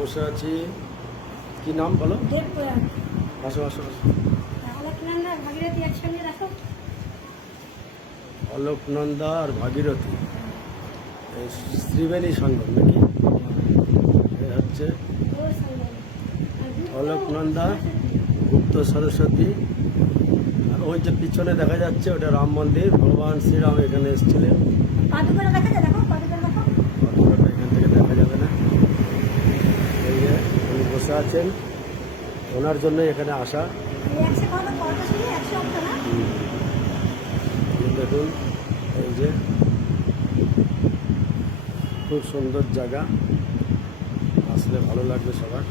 বসে আছি। কি নাম বলো? আসো আসো আসো। অলোকনন্দা আর ভাগীরথী ত্রিবেণী সঙ্গম নাকি? হচ্ছে অলোকনন্দা, গুপ্ত সরস্বতী, আর ওই যে পিছনে দেখা যাচ্ছে ওটা রাম মন্দির। ভগবান শ্রীরাম এখানে এসেছিলেন। পাদুকাটা এখান থেকে দেখা যাবে না। এই যে উনি বসে আছেন, ওনার জন্য এখানে আসা। দেখুন এই যে খুব সুন্দর জায়গা, আসলে ভালো লাগবে সবার।